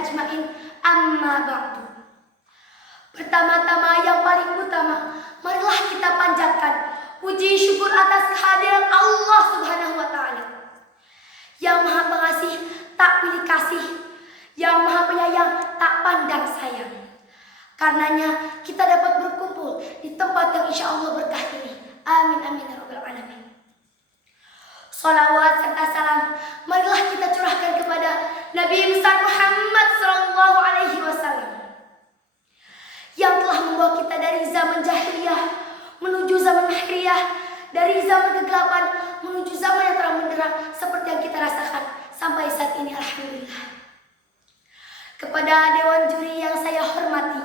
ajmain. Amma ba'du. Pertama-tama yang paling utama, marilah kita panjatkan puji syukur atas kehadiran Allah Subhanahu wa taala. Yang Maha Pengasih tak pilih kasih, yang Maha Penyayang tak pandang sayang. Karenanya kita dapat berkumpul di tempat yang insya Allah berkah ini. Amin amin ya rabbal alamin. Salawat serta salam marilah kita curahkan kepada Nabi besar Muhammad sallallahu alaihi wasallam yang telah membawa kita dari zaman jahiliyah menuju zaman akhiriyah, dari zaman kegelapan menuju zaman yang terang benderang seperti yang kita rasakan sampai saat ini, alhamdulillah. Kepada dewan juri yang saya hormati,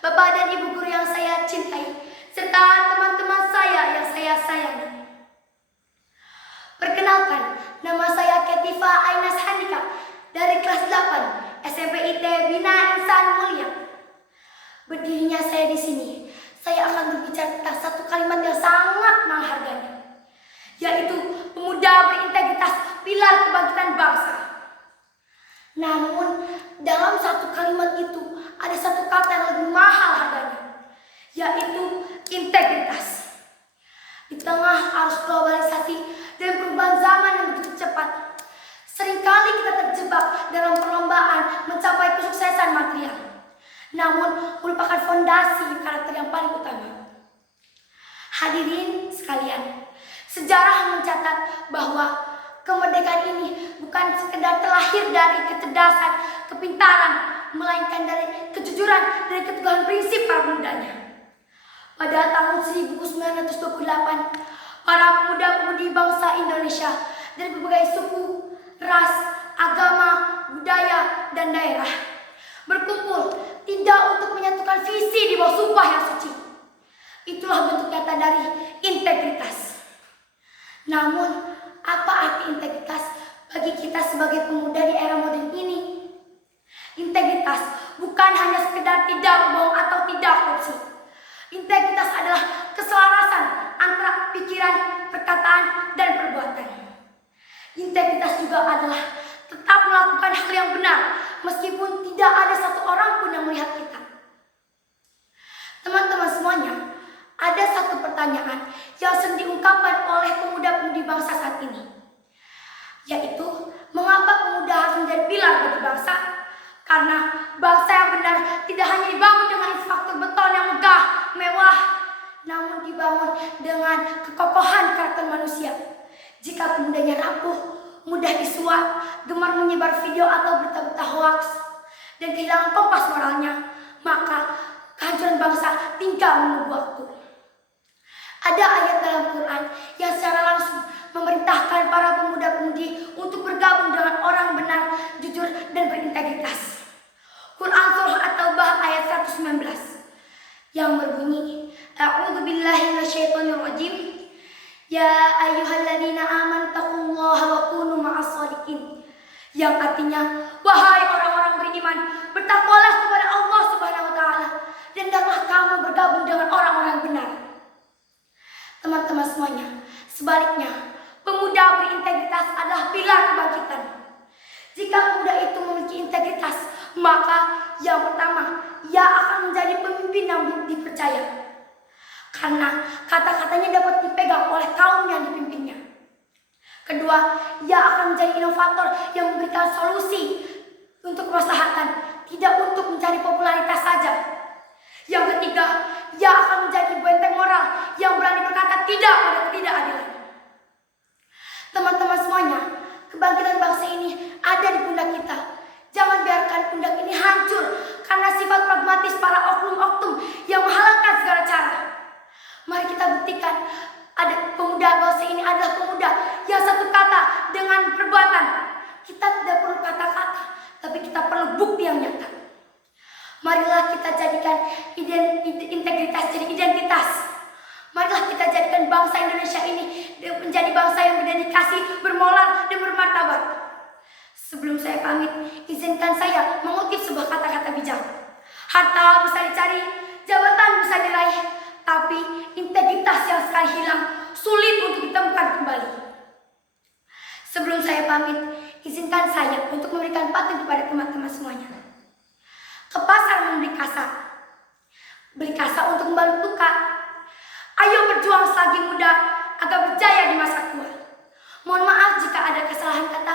Bapak dan Ibu guru yang saya cintai, serta teman-teman saya yang saya sayangi. Perkenalkan, nama saya Ketifa Ainas Handika dari kelas 8 SMP IT Bina Insan Mulia. Berdirinya saya di sini, saya akan berbicara tentang satu kalimat yang sangat mengharganya, yaitu pemuda berintegritas, pilar kebangkitan bangsa. Namun, dalam satu kalimat itu ada satu kata yang lebih mahal harganya, yaitu integritas. Di tengah arus globalisasi dan perubahan zaman yang begitu cepat, seringkali kita terjebak dalam perlombaan mencapai kesuksesan material, namun merupakan fondasi karakter yang paling utama. Hadirin sekalian, sejarah mencatat bahwa kemerdekaan ini bukan sekedar terlahir dari kecerdasan, kepintaran, melainkan dari kejujuran dan keteguhan prinsip para pemudanya. Pada tahun 1928, para pemuda-pemudi bangsa Indonesia dari berbagai suku, ras, agama, budaya, dan daerah berkumpul tidak untuk menyatukan visi di bawah sumpah yang suci. Itulah bentuk nyata dari integritas. Namun, apa arti integritas bagi kita sebagai pemuda di era modern ini? Integritas bukan hanya sekedar tidak berbohong atau tidak korupsi. Integritas adalah keselarasan antara pikiran, perkataan, dan perbuatan. Integritas juga adalah tetap melakukan hal yang benar meskipun tidak ada satu orang pun yang melihat kita. Teman-teman semuanya, ada satu pertanyaan yang sering diungkapkan oleh pemuda-pemudi bangsa saat ini, yaitu mengapa pemuda harus menjadi pilar bagi bangsa? Karena bangsa yang benar tidak hanya dibangun dengan infrastruktur beton yang megah, mewah, namun dibangun dengan kekokohan karakter manusia. Jika pemudanya rapuh, mudah disuap, gemar menyebar video atau berita-berita hoaks, dan kehilangan kompas moralnya, maka kehancuran bangsa tinggal menunggu waktu. Ada ayat dalam Quran yang secara langsung memerintahkan para pemuda-pemudi untuk bergabung dengan orang benar, jujur, dan berintegritas. Quran Surah At-Taubah ayat 119 yang berbunyi, A'udzubillahi minasyaitonirrajim. Ya ayyuhalladzina amanu taqullaha wa kunu ma'as-shadiqin. Yang artinya, wahai orang-orang beriman, bertakwalah kepada Allah Subhanahu wa taala dan hendaklah kamu bergabung dengan orang-orang benar. Teman-teman semuanya, sebaliknya, pemuda berintegritas adalah pilar kebangkitan. Jika pemuda itu memiliki integritas, maka yang pertama, ia akan menjadi pemimpin yang dipercaya. Karena kata-katanya dapat dipegang oleh kaum yang dipimpinnya. Kedua, ia akan menjadi inovator yang memberikan solusi untuk kemaslahatan, tidak untuk mencari popularitas saja. Yang ketiga, ia akan menjadi benteng moral yang berani berkata tidak pada ketidakadilan. Teman-teman semuanya, kebangkitan bangsa ini ada di pundak kita. Jangan biarkan pundak ini hancur karena sifat pragmatis para oknum-oknum yang menghalalkan segala cara. Mari kita buktikan ada pemuda bangsa ini adalah pemuda yang satu kata dengan perbuatan. Kita tidak perlu kata-kata, tapi kita perlu bukti yang nyata. Marilah kita jadikan integritas jadi identitas. Marilah kita jadikan bangsa Indonesia ini menjadi bangsa yang berdedikasi, bermoral, dan bermartabat. Sebelum saya pamit, izinkan saya mengutip sebuah kata-kata bijak. Harta bisa dicari, jabatan bisa diraih, tapi integritas yang sekali hilang sulit untuk ditemukan kembali. Sebelum saya pamit, izinkan saya untuk memberikan pantun kepada teman-teman semuanya. kasa. Beli kasa untuk membalut luka. Ayo berjuang selagi muda agar berjaya di masa tua. Mohon maaf jika ada kesalahan kata